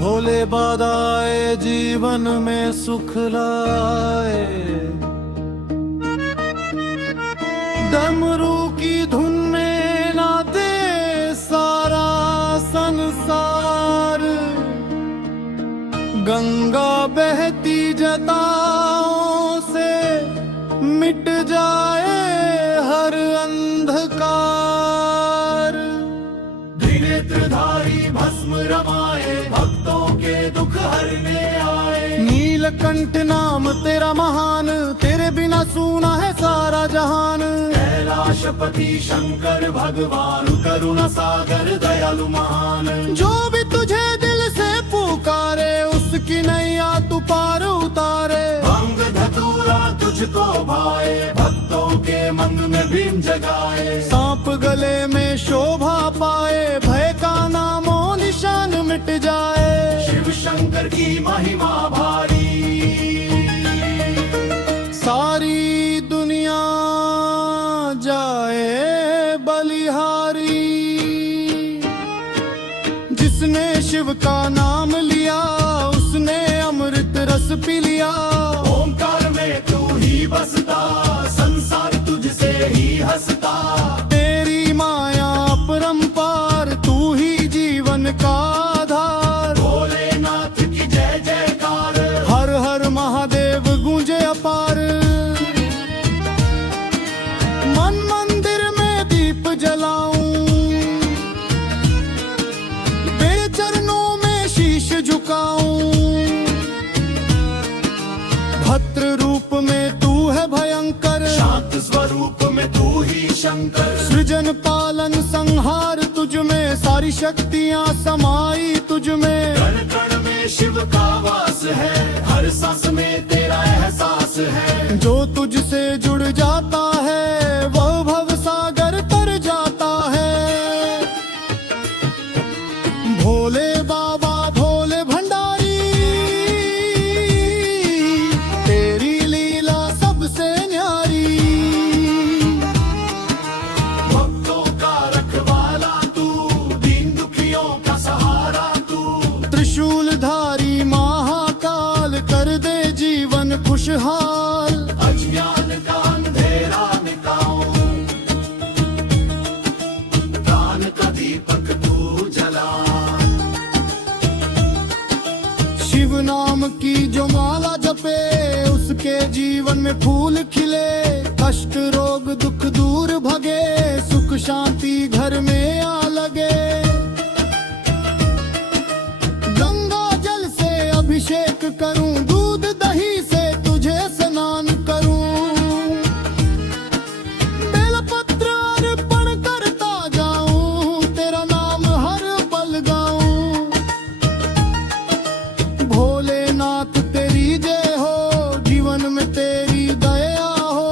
भोले बाधाए जीवन में सुख लाए, डमरू की धुन में नाते सारा संसार। गंगा बहती जटाओं से मिट जाए हर अंधकार। त्रिनेत्रधारी भस्म रमाए, भक्तों के दुख हरने आए। नीलकंठ नाम तेरा महान, तेरे बिना सूना है सारा जहान। कैलाशपति शंकर भगवान, करुणा सागर दयालु महान। जो भी तुझे दिल से पुकारे, उसकी नैया तू पार उतारे। भंग धतूरा तुझको भाए, भक्तों के मन में भीम जगाए। सांप गले में शोभा पाए, भय का नामो निशान मिट जाए। शिव शंकर की महिमा भारी, सारी दुनिया जाए बलिहारी। जिसने शिव का नाम लिया, उसने अमृत रस पी लिया। ओंकार में तू ही बसता, संसार तुझसे ही हंसता। तेरी माया अपरंपार, तू ही जीवन का आधार। भोलेनाथ की जय जयकार, हर हर महादेव गूंजे अपार। मन मंदिर में दीप जलाऊं, तेरे चरणों में शीश झुकाऊं। भद्र रूप में तू है भयंकर, शांत स्वरूप में तू ही शंकर। सृजन पालन संहार तुझ में, सारी शक्तियां समाई तुझ में। कण कण में शिव का वास है, हर सांस में तेरा एहसास है। जो तुझसे जुड़ जाता है, वह भव सागर तर जाता है। भोले बाबा भोले भंडारी, तेरी लीला सबसे न्यारी। भक्तों का रखवाला तू, दीन दुखियों का सहारा तू। त्रिशूलधारी महाकाल, कर दे जीवन खुशहाल। अज्ञान का अंधेरा मिटाओ, ज्ञान का दीपक तू जला। शिव नाम की जो माला जपे, उसके जीवन में फूल खिले। कष्ट रोग दुख दूर भगे, सुख शांति घर में आ लगे। गंगा जल से अभिषेक करूं, दूध दही से तुझे स्नान करूं। बेलपत्र अर्पण करता जाऊं, तेरा नाम हर पल गाऊं। भोलेनाथ तेरी जय हो, जीवन में तेरी दया हो।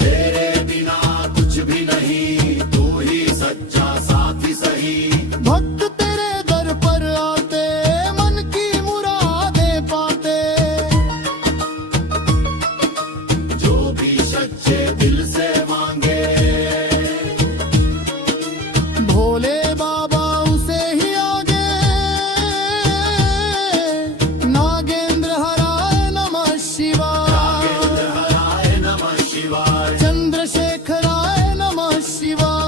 तेरे बिना कुछ भी नहीं, तू ही सच्चा साथी सही। भक्त तेरे दर पर आते, मन की मुरादें पाते। जो भी सच्चे दिल से मांगे, भोले बाबा उसे ही आगे। नागेंद्र हराय नमः शिवाय, चंद्रशेखराय नमः शिवाय।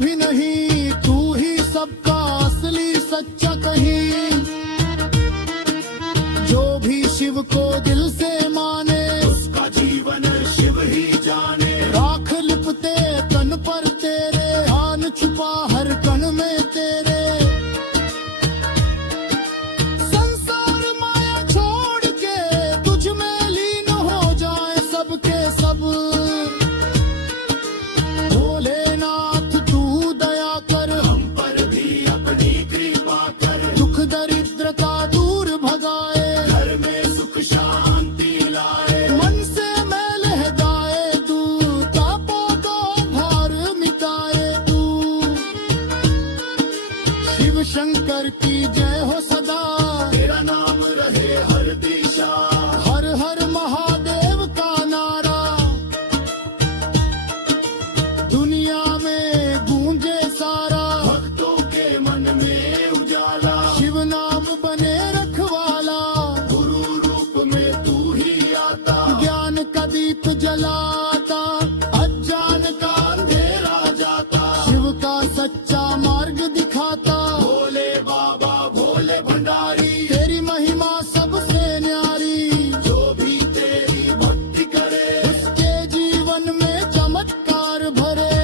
भी नहीं, तू ही सबका असली सच्चा कहीं। जो भी शिव को दिल से माने, उसका जीवन शिव ही जाने। राख लिपते तन पर तेरे, आन छुपा हर कण में तेरे। संसार माया छोड़ के तुझ में लीन हो जाए सबके सब। भोलेनाथ तू दया कर, हम पर भी अपनी कृपा कर। दुख दरिद्रता दूर भगाए, घर में सुख शांति लाए। मन से मैल हटाए तू, तापों को भार मिटाए तू। शिव शंकर की जय हो सदा, तेरा नाम रहे हर दिशा। हर हर महादेव का नारा दुनिया में गूंजे सारा। भक्तों के मन में उजाला, शिव नाम बने रखवाला। गुरु रूप में तू ही आता, ज्ञान का दीप जलाता। अज्ञान का अंधेरा जाता, शिव का सच्चा मार्ग दिखाता। भोले बाबा भोले भंडारी, तेरी महिमा सबसे न्यारी। जो भी तेरी भक्ति करे, उसके जीवन में चमत्कार भरे।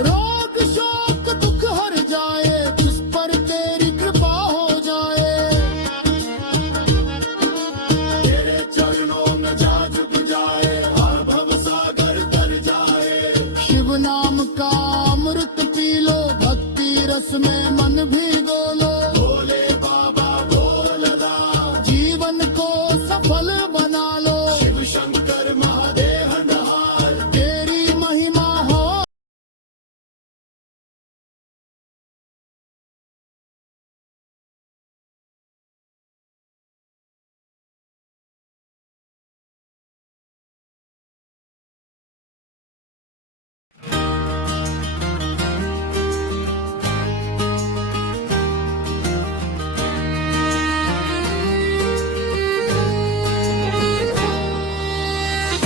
रोग शोक दुख हर जाए, जिस पर तेरी कृपा हो जाए। तेरे चरणों में जा झुक जाए, हर भव सागर तर जाए। शिव नाम का अमृत पी लो, भक्ति रस में मन भिगो लो। भोले बाबा भोलदा, जीवन को सफल बना लो। शिव शंकर महादेव नहार, तेरी महिमा हो।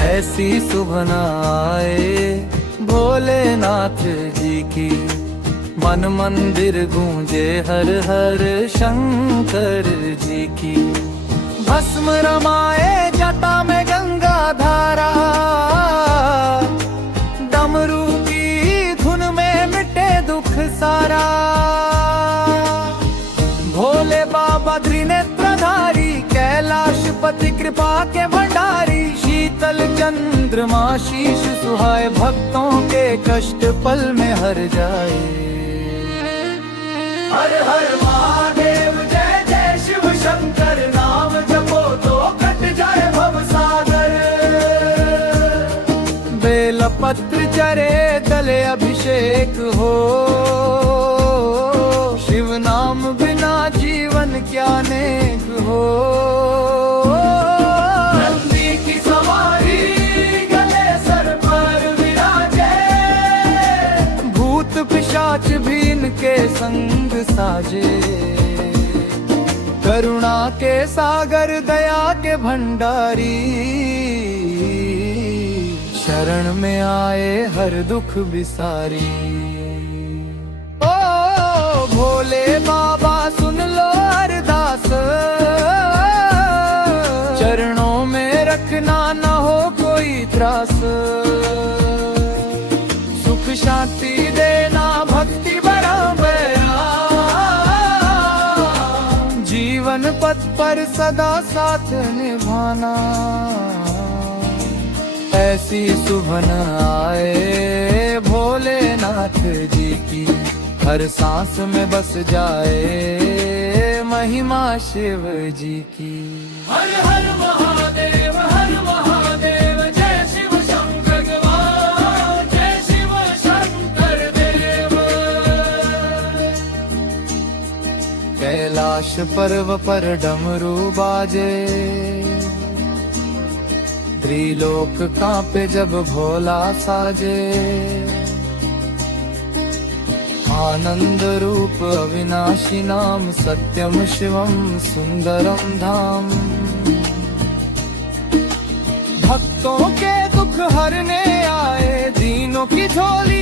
ऐसी सुबह न आए भोलेनाथ जी की, मन मंदिर गूंजे हर हर शंकर जी की। भस्म रमाए जटा में गंगा धारा, डमरू की धुन में मिटे दुख सारा। भोले बाबा त्रिनेत्रधारी, कैलाशपति कृपा के भंडारी। शीतल चंद्रमा शीश सुहाए, भक्तों के कष्ट पल में हर जाए। हर हर महादेव जय जय शिव शंकर, नाम जपो तो कट जाए भव सागर। बेलपत्र चरे तले अभिषेक हो, शिव नाम बिना जीवन क्या नेक हो। नंदी की सवारी गले सर पर विराजे, भूत पिशाच भी इनके संग साजे। करुणा के सागर दया के भंडारी, शरण में आए हर दुख बिसारी। ओ भोले बाबा सुन लो अरदास, चरणों में रखना न हो कोई त्रास। सुख शांति देना भक्ति बराबरा, जीवन पथ पर सदा साथ निभाना। ऐसी सुबह न आए भोलेनाथ जी की, हर सांस में बस जाए महिमा शिव जी की। हर हर महादेव जय शिव शंकर भगवान, जय शिव शंकर देव। कैलाश पर्व पर डमरू बाजे, त्रिलोक कांपे जब भोला साजे। आनंद रूप अविनाशी नाम, सत्यम शिवम सुंदरम धाम। भक्तों के दुख हरने आए, दीनों की झोली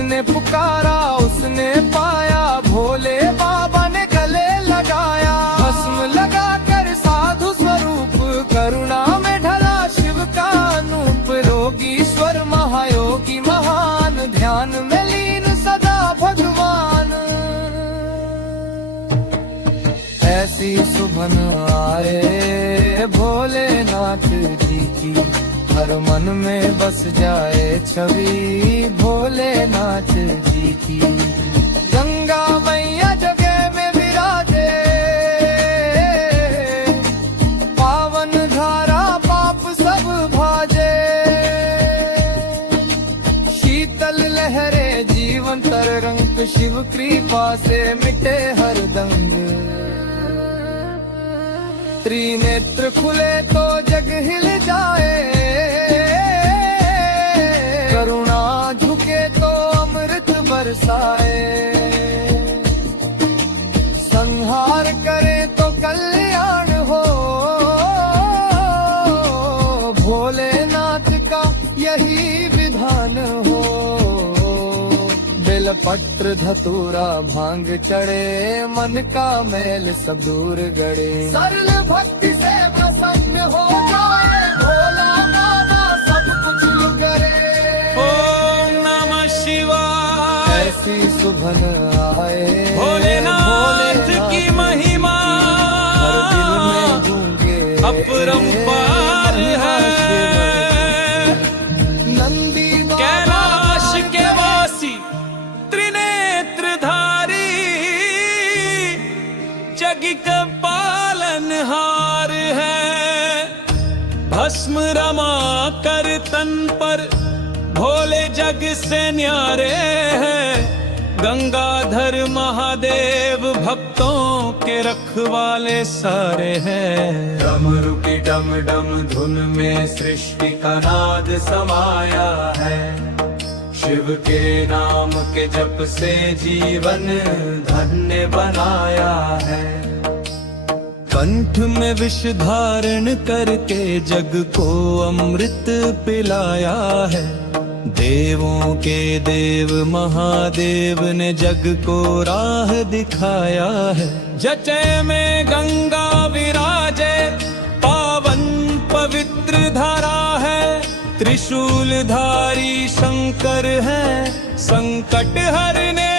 उसने पुकारा उसने पाया, भोले बाबा ने गले लगाया। भस्म लगा कर साधु स्वरूप, करुणा में ढला शिव का अनूप। रोगीश्वर महायोगी महान, ध्यान में लीन सदा भगवान। ऐसी सुभन आए भोलेनाथ जी की, हर मन में बस जाए छवि भोलेनाथ जी की। गंगा मैया जगह में विराजे, पावन धारा पाप सब भाजे। शीतल लहरे जीवन तरंग, शिव कृपा से मिटे हर दंग। त्रिनेत्र खुले तो जग हिल जाए, करुणा झुके तो अमृत बरसाए। संहार करे तो कल्याण हो, भोलेनाथ का यही विधान हो। बेलपत्र धतूरा भांग चढ़े, मन का मैल सब दूर गड़े। सरल भक्ति से प्रसन्न हो जाए, भोला माना सब कुछ करे। ओम नमः शिवाय। ऐसी सुभन आए भोलेनाथ की महिमा हर दिल में गूंगे अपरंपार है। नंदी कैलाश के वासी त्रिनेत्रधारी, जग का पालनहार है। भस्म रमा कर तन पर, भोले जग से न्यारे हैं। गंगाधर महादेव भक्तों के रखवाले सारे हैं। डमरू की डम डम धुन में सृष्टि का नाद समाया है। शिव के नाम के जप से जीवन धन्य बनाया है। कंठ में विष धारण करके जग को अमृत पिलाया है। देवों के देव महादेव ने जग को राह दिखाया है। जटे में गंगा विराजे, पावन पवित्र धारा है। त्रिशूलधारी शंकर है, संकट हरने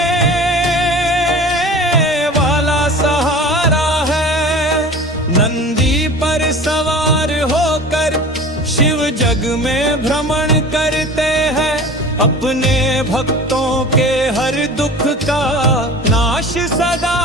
वाला सहारा है। नंदी पर सवार होकर शिव जग में भ्रमण करते हैं। अपने भक्तों के हर दुख का नाश सदा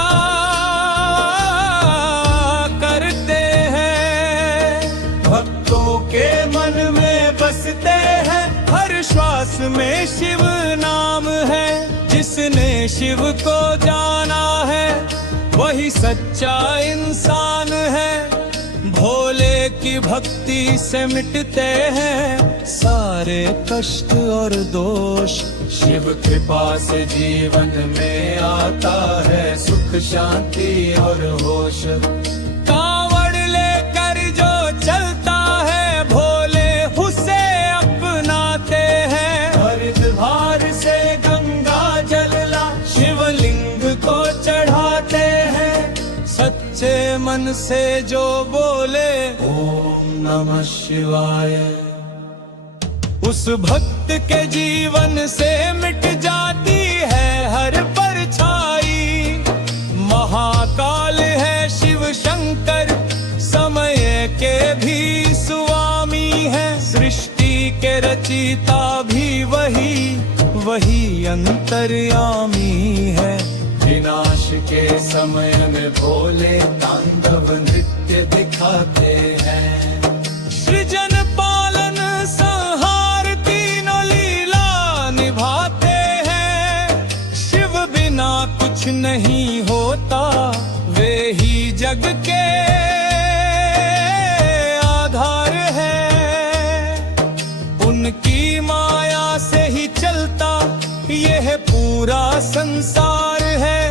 करते हैं। भक्तों के मन में बसते हैं, हर श्वास में शिव नाम है। जिसने शिव को जाना है, वही सच्चा इंसान है। भोले की भक्ति से मिटते हैं सारे कष्ट और दोष। शिव कृपा से जीवन में आता है सुख शांति और होश। कांवड़ लेकर जो चलता है, भोले उसे अपनाते हैं। हरिद्वार से गंगा जलला शिवलिंग को चढ़ाते हैं। सच्चे मन से जो बोले ओम नमः शिवाय, उस भक्त के जीवन से मिट जाती है हर परछाई। महाकाल है शिव शंकर, समय के भी स्वामी है। सृष्टि के रचिता भी वही अंतर्यामी है। विनाश के समय में भोले तांडव नृत्य दिखाते हैं। सृजन पालन संहार तीनों लीला निभाते हैं। शिव बिना कुछ नहीं होता, वे ही जग के आधार है। उनकी माया से ही चलता यह पूरा संसार है।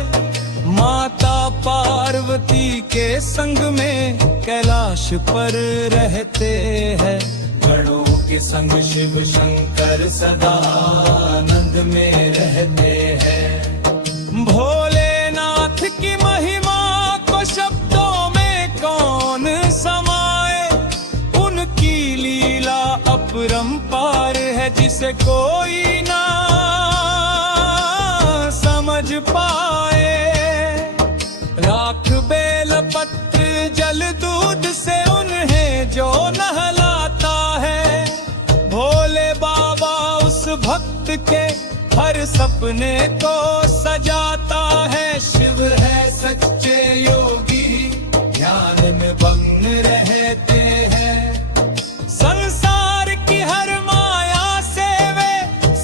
माता पार्वती के संग में कैलाश पर रहते हैं। गणों के संग शिव शंकर सदा आनंद पद में रहते हैं। भोलेनाथ की महिमा को शब्दों में कौन समाए, उनकी लीला अपरंपार है जिसे कोई ना समझ पाए। राख बेल पत्र जल दूध से उन्हें जो नहलाता है, भोले बाबा उस भक्त के हर सपने को सजाता है। शिव है सच्चे योगी, ध्यान में मग्न रहते हैं। संसार की हर माया से वे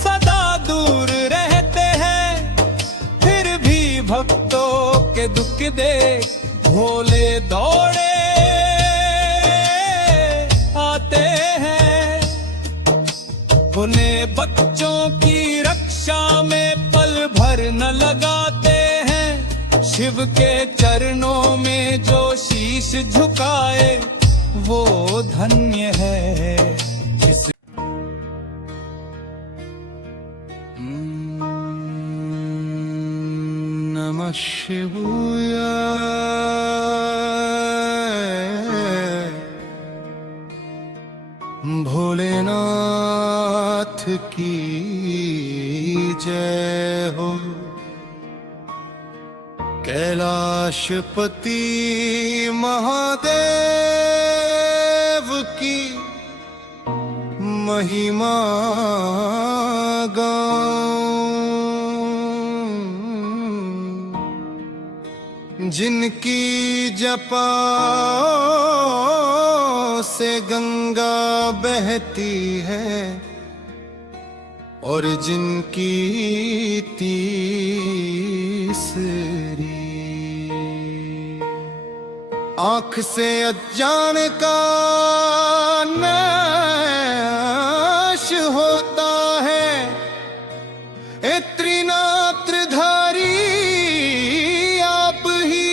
सदा दूर रहते हैं, फिर भी भक्तों के दुख देख भोले दौड़े आते हैं। उन्हें बच्चों की रक्षा में पल भर न लगाते हैं। शिव के चरणों में जो शीश झुकाए वो धन्य है। जिस नमः शिवाय। भोलेनाथ की जय हो। कैलाशपति महादेव की महिमा गाऊं। जिनकी जपा से गंगा बहती है और जिनकी तीसरी आँख से अज्ञान का नाश होता है। ए त्रिनेत्रधारी आप ही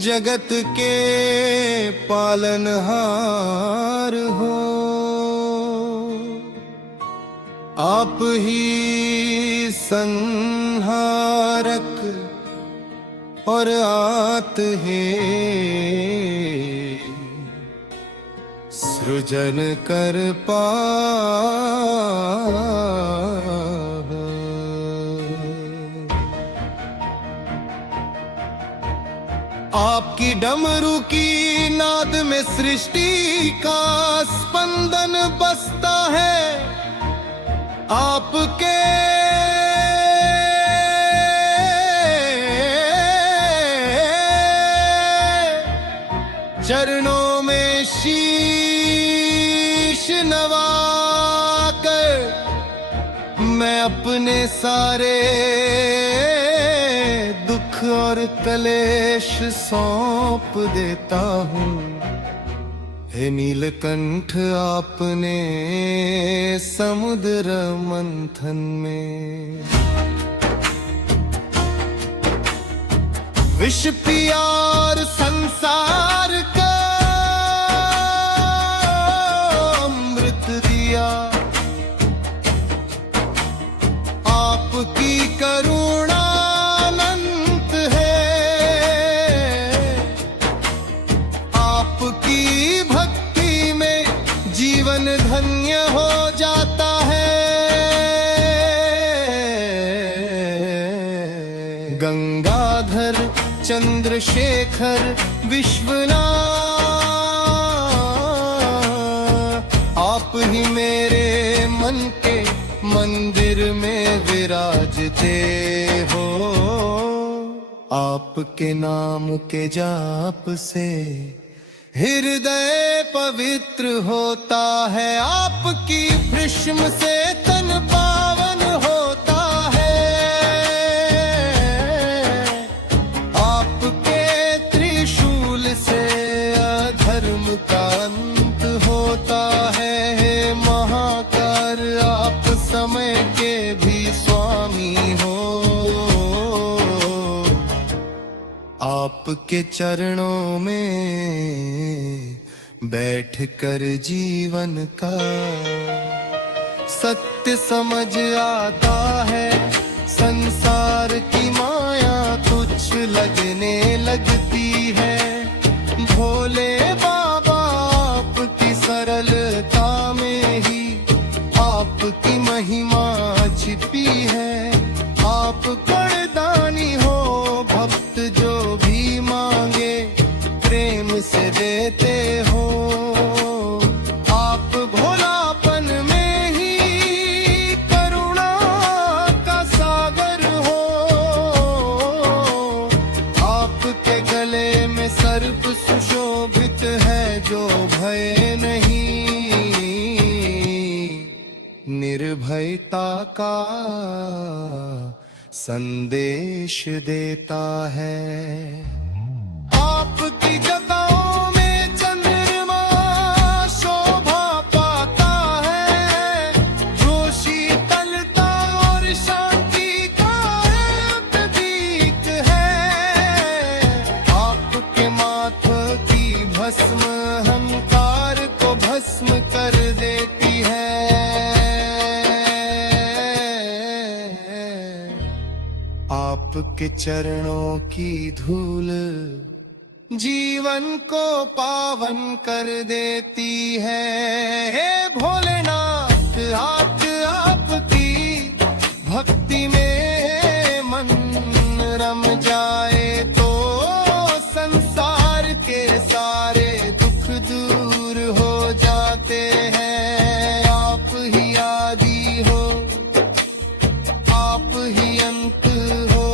जगत के पालनहार हो। आप ही संहारक और आत हैं सृजन कर पा। आपकी डमरू की नाद में सृष्टि का स्पंदन बसता है। आपके चरणों में शीश नवाकर मैं अपने सारे दुख और कलेश सौंप देता हूँ। हे नीलकंठ आपने समुद्र मंथन में विष पिया और संसार का अमृत दिया। आपकी करुणा अनंत है। आपकी भक्ति में जीवन धन्य हो जाता है। गंगाधर चंद्रशेखर विश्वनाथ आप ही मेरे मन के मंदिर में विराजते हो। आपके नाम के जाप से हृदय पवित्र होता है। आपकी भस्म से तन पावन होता है। आपके त्रिशूल से अधर्म का अंत होता है। महाकाल आप समय के भी स्वामी हो। आपके चरणों में बैठकर जीवन का सत्य समझ आता है, संसार की माया तुच्छ लगने लगती है। भोले बाबा आपकी सरलता में ही आपकी महिमा छिपी है। आप वरदानी हो, भक्त जो भी मांगे प्रेम से देते हो। आप भोलापन में ही करुणा का सागर हो। आपके गले में सर्प सुशोभित है, जो भय नहीं निर्भयता का संदेश देता है। आपकी गदाओं में चंद्रमा शोभा पाता है, जो शीतलता और शांति का प्रतीक है। आपके माथ की भस्म अहंकार को भस्म कर देती है। आपके चरणों की धूल जीवन को पावन कर देती है। हे भोलेनाथ, हाथ आपकी भक्ति में मन रम जाए तो संसार के सारे दुख दूर हो जाते हैं। आप ही आदि हो, आप ही अंत हो,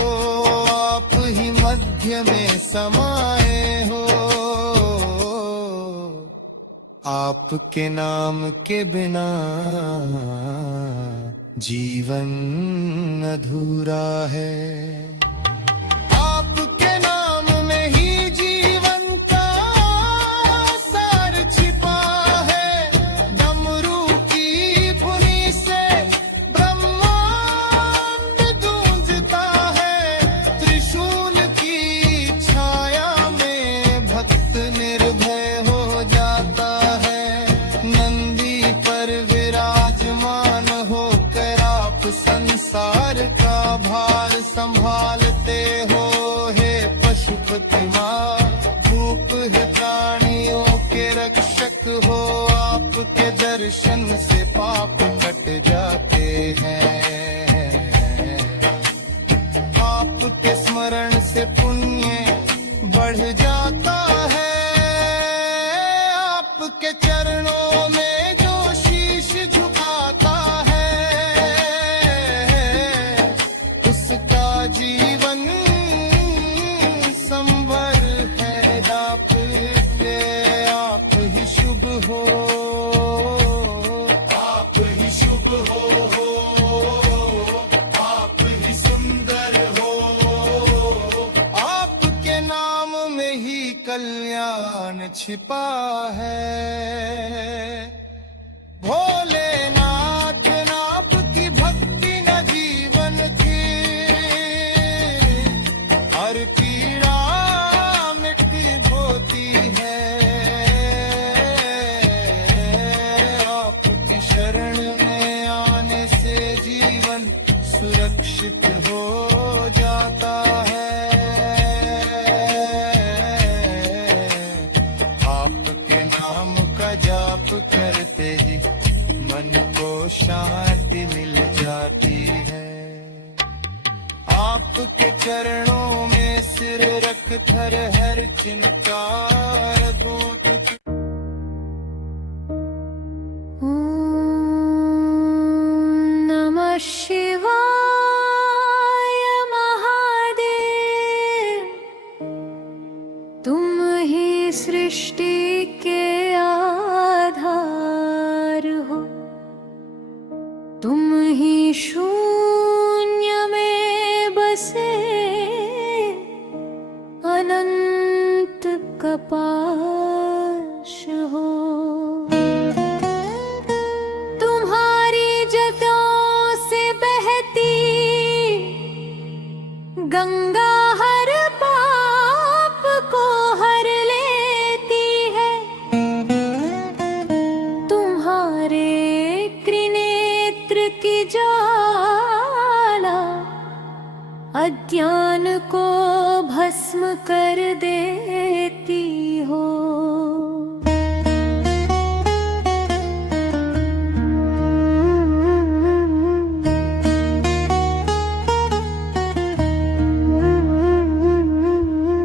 आप ही मध्य में समाए हो। आपके नाम के बिना जीवन अधूरा है। आपके नाम में ही जीवन का सार छिपा है। डमरू की धुनी से ब्रह्मांड गूंजता है। त्रिशूल की छाया में भक्त निर्भय हो जाता है। नंदी पर विराजमान होकर आप संसार का भार संभालते हो। हे पशुपति माँ, भूप है प्राणियों के रक्षक हो। आपके दर्शन से पाप कट जाते हैं। आपके स्मरण से पुण्य बढ़ जाता है। आपके चरणों में जो शीश झुकाता है, उसका जीवन संवर है। आप ही शुभ हो, आप ही शुभ हो, आप ही सुंदर हो। आपके नाम में ही कल्याण छिपा है। भोलेनाथ, आपकी भक्ति न जीवन की हर पीड़ा मिट होती है। आपकी शरण में आने से जीवन सुरक्षित हो जाता है। आपके नाम का जाप करते ही मन को शांति मिल जाती है। आपके चरणों में सिर रख कर हर चिंता दूत नमः शिवाय महादेव। तुम ही सृष्टि के आधार हो। तुम ही शून्य में बसे अनंत कपाश हो। तुम्हारी जटाओं से बहती गंगा हर पाप को हर लेती है। तुम्हारे कृनेत्र की ज्वाला अज्ञान को भस्म कर देती हो।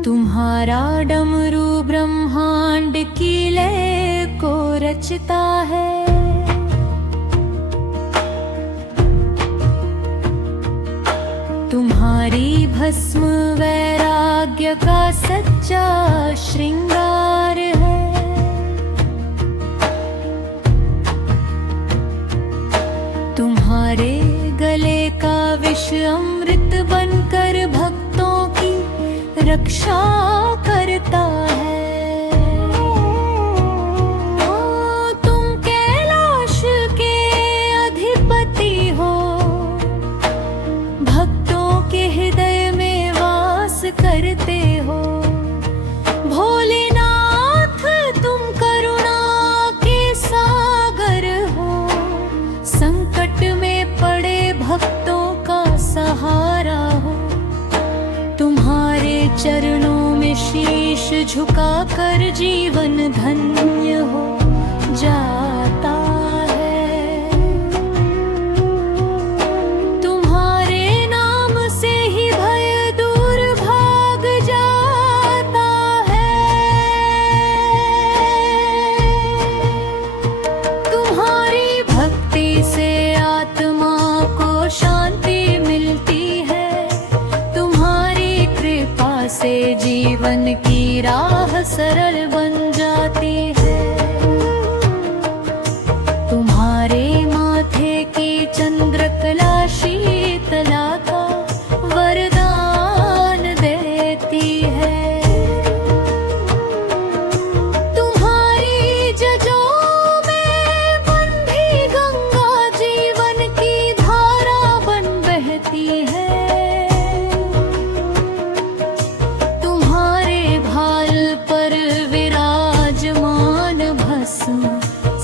तुम्हारा डमरू ब्रह्मांड की लय को रचता है। तुम्हारी भस्म वैराग्य का सच्चा श्रृंगार है। तुम्हारे गले का विष अमृत बनकर भक्तों की रक्षा करता है। तुम कैलाश के अधिपति हो, भक्तों के हृदय में वास करते हो। भोलेनाथ तुम करुणा के सागर हो, संकट में पड़े भक्तों का सहारा हो। तुम्हारे चरणों में शीश झुकाकर जीवन धन्य हो जाता है। तुम्हारे नाम से ही भय दूर भाग जाता है। तुम्हारी भक्ति से आत्मा को शांति मिलती है। से जीवन की राह सरल बन जाती है। तुम्हारे माथे की चंद्रकला शीतला का वरदान देती है। तुम्हारी जजों में बंधी गंगा जीवन की धारा बन बहती है।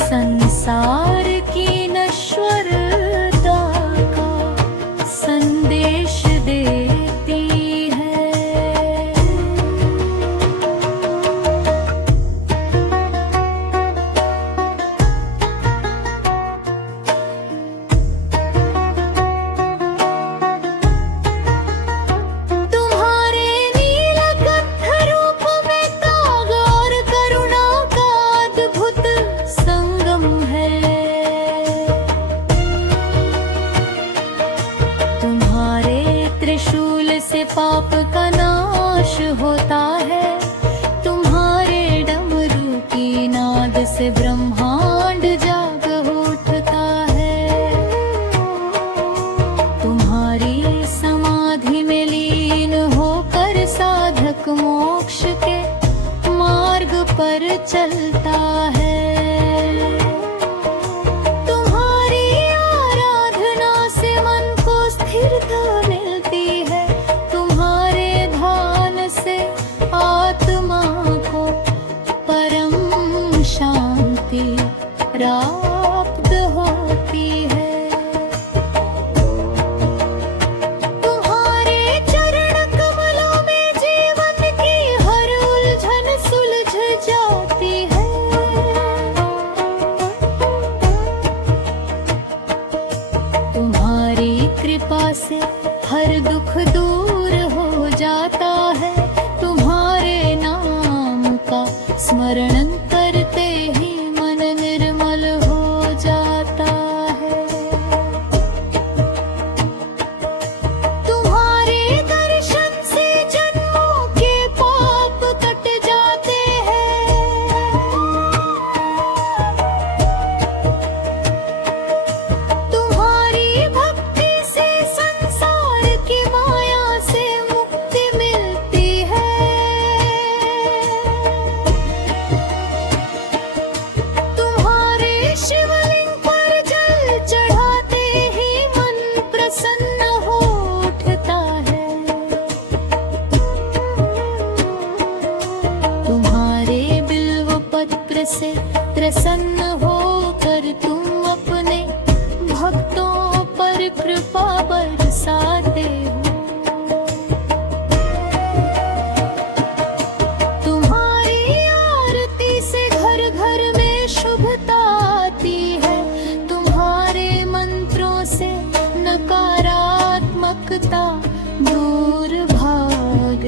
संसार की नश्वरता का संदेश देती है। तुम्हारे नीलकंठ रूप में त्याग और करुणा का अद्भुत संगम है। तुम्हारे त्रिशूल से पाप का नाश होता है। तुम्हारे डमरू की नाद से ब्रह्मांड जाग उठता है। तुम्हारी समाधि में लीन होकर साधक मोक्ष के मार्ग पर चलता है। तुम्हारी आराधना से मन को स्थिरता मिलती है। तुम्हारे ध्यान से आत्मा को परम शांति प्राप्त होती है। तुम्हारे चरण कमलों में जीवन की हर उलझन सुलझ जाती है। तुम्हारी कृपा से हर दुख दूर हो जाता है। तुम्हारे नाम का स्मरण करते ही मन निर्मल हो जाता है। तुम्हारे दर्शन से जन्मों के पाप कट जाते हैं। तुम्हारी भक्ति से संसार की माया से मुक्ति मिलती है। तुम्हारे शिवलिंग पर जल चढ़ाते ही मन प्रसन्न हो उठता है। तुम्हारे बिल्व पत्र से प्रसन्न होकर तुम अपने भक्तों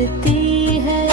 करती